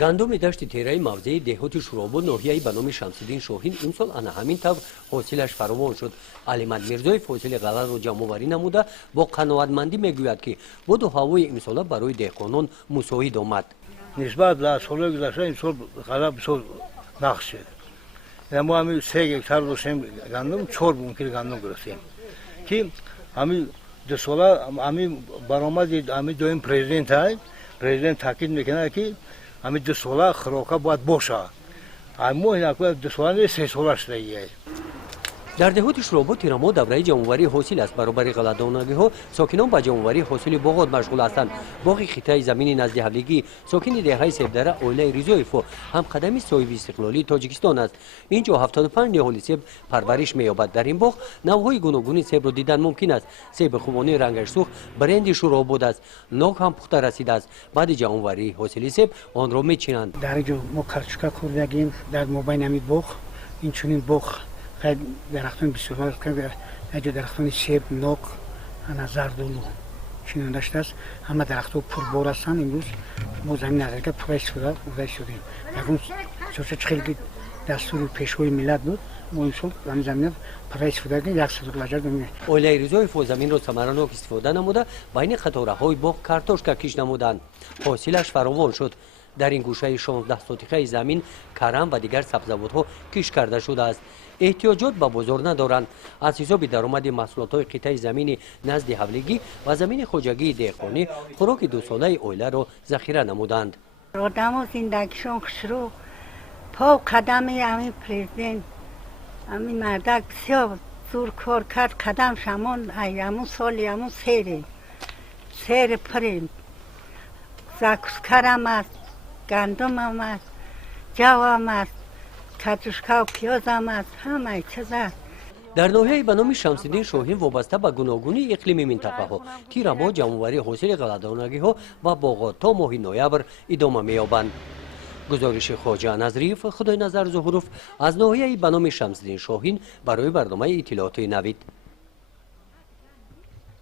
گندم دشت تیرای موضعی دهوتی شروبو ناحیه‌ای به نام شمس‌الدین شاهین این سال انا همین طور حاصلش فراوان شد. علیمند میرزایف حاصل غلات را جمع‌آوری نموده با قناعتمندی میگوید که باد و هوای امسال برای دهقانان مساعد آمد. نسبت به سال گذشته این سال غلات بسیار نقص شد. ما همین 3 هکتار داشتیم گندم 4 بونکر گندم گرفتیم که همین دو سال همین برآمد همین دویم پرزیدنت تاکید میکنه که همین 2 سال خوراک باید باشه. اما این اکو 2 سال 3 سال شده. در دهوت شروبو تیرامو دوره جمع‌آوری حاصل است. برابر غلط‌دانگی‌ها ساکنان با جمع‌آوری حاصل باغات مشغول هستند. باغ خطای زمین نزد حولیگی ساکن دهه سیبدره اولای ریزایف هم قدمی صاحب استقلالی تاجیکستان است. اینجا 75 نهال سیب پرورش می‌یابد. در این باغ نوع‌های گوناگون سیب را دیدن ممکن است. سیب خوبانی رنگش سرخ برند شروع بوده است. نوک هم پخته رسیده است. بعد جمع‌آوری حاصل سیب آن را می‌چینند. در اینجا ما کارچکا خوردگیم در مابین همین باغ این چنین باغ درختان بسیار که اینجا درختان سیب نوک انا زردالو چنین داشته است. همه درخت‌ها پربار هستند. امروز ما زمین نظر که پر شدیم. اون چه خیلی دستور پیشوای ملت بود. ما این سال زمین پر شده 100 لجر داریم. اولای ریزایف زمین را ثمرناک استفاده نموده بین قطاره‌های باغ کارتوشکا کش نمودند. حاصلش فراوان شد. در این گوشه 16 سوتیقه زمین کرم و دیگر سبزیجات‌ها کش کرده شده است. احتیاجات به بازار ندارند. از حساب درآمد محصولات قطعه زمین نزد حولیگی و زمین خوجگی دهقانی خوراک 2 ساله اویله را ذخیره نمودند. آدم زندگیشون خسرو پا قدم همین پرزیدنت همین مردک بسیار زور کار کرد قدم شمان همون سالی همون سیر پریم زکسکرم است گندم هم است جو هم است کاتوشکا و پیاز هم است همه چیز است. در ناحیه به نام شمس‌الدین شاهین وابسته به گوناگونی اقلیمی منطقه ها تیرامو جمع‌آوری حاصل غلط‌دانگی ها و باغات تا ماه نوامبر ادامه می‌یابند. گزارش خواجه نظریف خدای نظر ظهوروف از ناحیه به نام شمس‌الدین شاهین برای برنامه اطلاعات نوید.